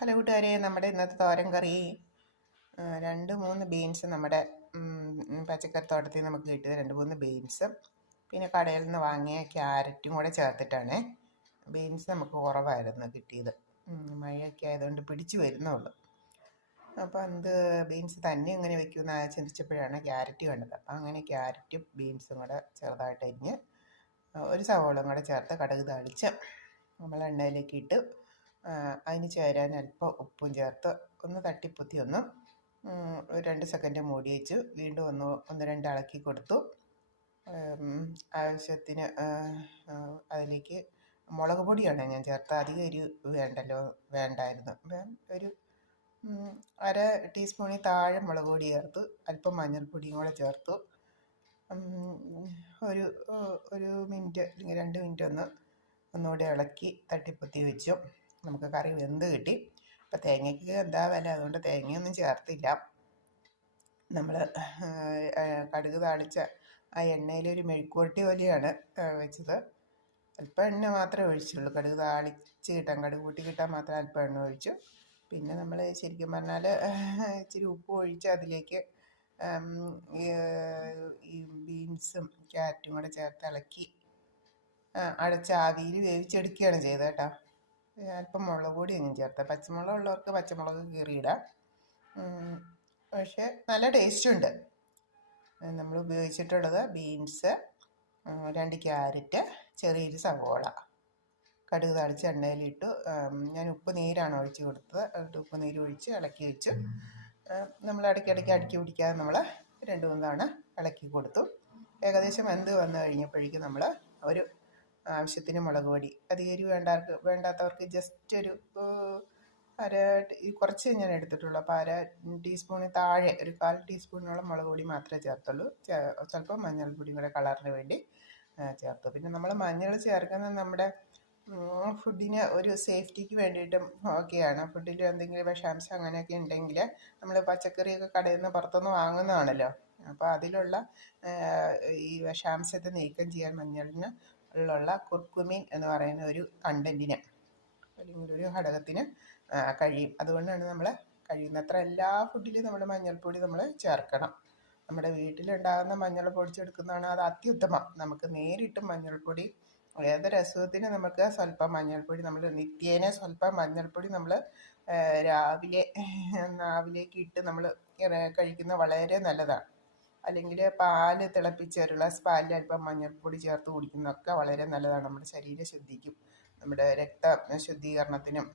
Hello കൂട്ടുകാരെ, നമ്മുടെ ഇന്നത്തെ തോരൻ കറി 2-3 ബീൻസ് നമ്മുടെ പച്ചക്കറിത്തോട്ടത്തിൽ നമുക്ക് കിട്ടിയത് 2-3 ബീൻസും പിന്നെ കടയിൽ നിന്ന് വാങ്ങിയ ക്യാരറ്റും കൂടെ ചേർത്തിട്ടാണ്. ബീൻസ് നമുക്ക് കുറവായിരുന്നു കിട്ടിയത്, മഴയൊക്കെ ആയതുകൊണ്ട് പിടിച്ചു വരുന്നുള്ളൂ. അപ്പോൾ എന്ത് ബീൻസ് തന്നെ ഇങ്ങനെ വെക്കുമെന്ന് ചിന്തിച്ചപ്പോഴാണ് ക്യാരറ്റ് കണ്ടത്. അപ്പോൾ അങ്ങനെ ക്യാരറ്റും ബീൻസും കൂടെ ചെറുതായിട്ട് അരിഞ്ഞ് ഒരു സവോളയും കൂടെ ചേർത്ത് കടുക് താളിച്ച് നമ്മൾ എണ്ണയിലേക്ക് ഇട്ട് അതിന് ചേരാൻ അല്പം ഉപ്പും ചേർത്ത് ഒന്ന് തട്ടിപ്പൊത്തി ഒരു 2 സെക്കൻഡ് മൂടി വെച്ച് വീണ്ടും ഒന്ന് രണ്ട് ഇളക്കി കൊടുത്തു. ആവശ്യത്തിന് അതിലേക്ക് മുളക് പൊടിയാണ് ഞാൻ ചേർത്ത്. അധികം വേണ്ടായിരുന്നു. ഒരു 1/2 ടീസ്പൂണിൽ താഴെ മുളക് പൊടി ചേർത്തു. അല്പം മഞ്ഞൾപ്പൊടിയും കൂടെ ചേർത്തു. ഒരു മിനിറ്റ് അല്ലെങ്കിൽ 2 മിനിറ്റ് ഒന്നുകൂടെ ഇളക്കി തട്ടിപ്പൊത്തി വെച്ചു. നമുക്ക് കറി വെന്ത് കിട്ടി. ഇപ്പം തേങ്ങയ്ക്ക് എന്താ വില, അതുകൊണ്ട് തേങ്ങയൊന്നും ചേർത്തില്ല. നമ്മൾ കടുക് താളിച്ച ആ എണ്ണയിലൊരു മെഴുക്കുവരട്ടി പോലെയാണ് വെച്ചത്. അല്പം എണ്ണ മാത്രമേ ഒഴിച്ചുള്ളൂ. കടുക് താളിച്ച് കിട്ടാൻ, കടുക് കൂട്ടി കിട്ടാൻ മാത്രം അല്പം എണ്ണ ഒഴിച്ചു. പിന്നെ നമ്മൾ ശരിക്കും പറഞ്ഞാൽ ഇച്ചിരി ഉപ്പ് ഒഴിച്ച് അതിലേക്ക് ഈ ബീൻസും ക്യാരറ്റും കൂടെ ചേർത്ത് ഇളക്കി അടച്ച് ആവിയിൽ വേവിച്ചെടുക്കുകയാണ് ചെയ്തത് കേട്ടോ. അല്പം മുളക് പൊടി ഒന്നും ചേർത്ത്. പച്ചമുളക് ഉള്ളവർക്ക് പച്ചമുളക് കീറിയിടാം. പക്ഷേ നല്ല ടേസ്റ്റുണ്ട്. നമ്മൾ ഉപയോഗിച്ചിട്ടുള്ളത് ബീൻസ്, 2 ക്യാരറ്റ്, ചെറിയൊരു സവോള, കടുക് താളിച്ച് എണ്ണയിലിട്ടു. ഞാൻ ഉപ്പ് നീരാണ് ഒഴിച്ച് കൊടുത്തത്. എന്നിട്ട് ഉപ്പ് നീര് ഒഴിച്ച് ഇളക്കി വെച്ചു. നമ്മൾ ഇടയ്ക്കിടയ്ക്ക് അടുക്കി പിടിക്കാതെ നമ്മൾ 2-3 തവണ ഇളക്കി കൊടുത്തു. ഏകദേശം വെന്ത് വന്നു കഴിഞ്ഞപ്പോഴേക്കും നമ്മൾ ഒരു ആവശ്യത്തിന് മുളക് പൊടി, അധികം എരിവ് വേണ്ടാത്തവർക്ക് ജസ്റ്റ് ഒരു കുറച്ച് ഞാൻ എടുത്തിട്ടുള്ളൂ. അപ്പോൾ 1/2 ടീസ്പൂണിൽ താഴെ ഒരു 1/4 ടീസ്പൂണോളം മുളക് പൊടി മാത്രമേ ചേർത്തുള്ളൂ. സ്വല്പം മഞ്ഞൾപ്പൊടിയും കൂടെ കളറിന് വേണ്ടി ചേർത്തു. പിന്നെ നമ്മൾ മഞ്ഞൾ ചേർക്കുന്നത് നമ്മുടെ ഫുഡിന് ഒരു സേഫ്റ്റിക്ക് വേണ്ടിയിട്ടും ഒക്കെയാണ്. ഫുഡിൽ എന്തെങ്കിലും വിഷാംശം അങ്ങനെയൊക്കെ ഉണ്ടെങ്കിൽ നമ്മൾ പച്ചക്കറിയൊക്കെ കടയിൽ നിന്ന് പുറത്തുനിന്ന് വാങ്ങുന്നതാണല്ലോ. അപ്പോൾ അതിലുള്ള ഈ വിഷാംശത്തെ നീക്കം ചെയ്യാൻ മഞ്ഞളിന് ഉള്ള കുർക്കുമിൻ എന്ന് പറയുന്ന ഒരു കണ്ടൻറ്റിന് അല്ലെങ്കിൽ ഒരു ഘടകത്തിന് കഴിയും. അതുകൊണ്ടാണ് നമ്മൾ കഴിയുന്നത്ര എല്ലാ ഫുഡിലും നമ്മൾ മഞ്ഞൾപ്പൊടി നമ്മൾ ചേർക്കണം. നമ്മുടെ വീട്ടിലുണ്ടാകുന്ന മഞ്ഞൾ പൊടിച്ചെടുക്കുന്നതാണ് അത് അത്യുത്തമം. നമുക്ക് നേരിട്ട് മഞ്ഞൾപ്പൊടി, ഏതൊരു അസുഖത്തിന് നമുക്ക് സ്വല്പം മഞ്ഞൾപ്പൊടി, നമ്മൾ നിത്യേന സ്വല്പം മഞ്ഞൾപ്പൊടി നമ്മൾ നാവിലേക്ക് ഇട്ട് നമ്മൾ കഴിക്കുന്നത് വളരെ നല്ലതാണ്. അല്ലെങ്കിൽ പാല് തിളപ്പിച്ച് ഒരു ഗ്ലാസ് പാലിൽ അല്പം മഞ്ഞൾപ്പൊടി ചേർത്ത് കുടിക്കുന്നതൊക്കെ വളരെ നല്ലതാണ്. നമ്മുടെ ശരീരം ശുദ്ധിക്കും, നമ്മുടെ രക്ത ശുദ്ധീകരണത്തിനും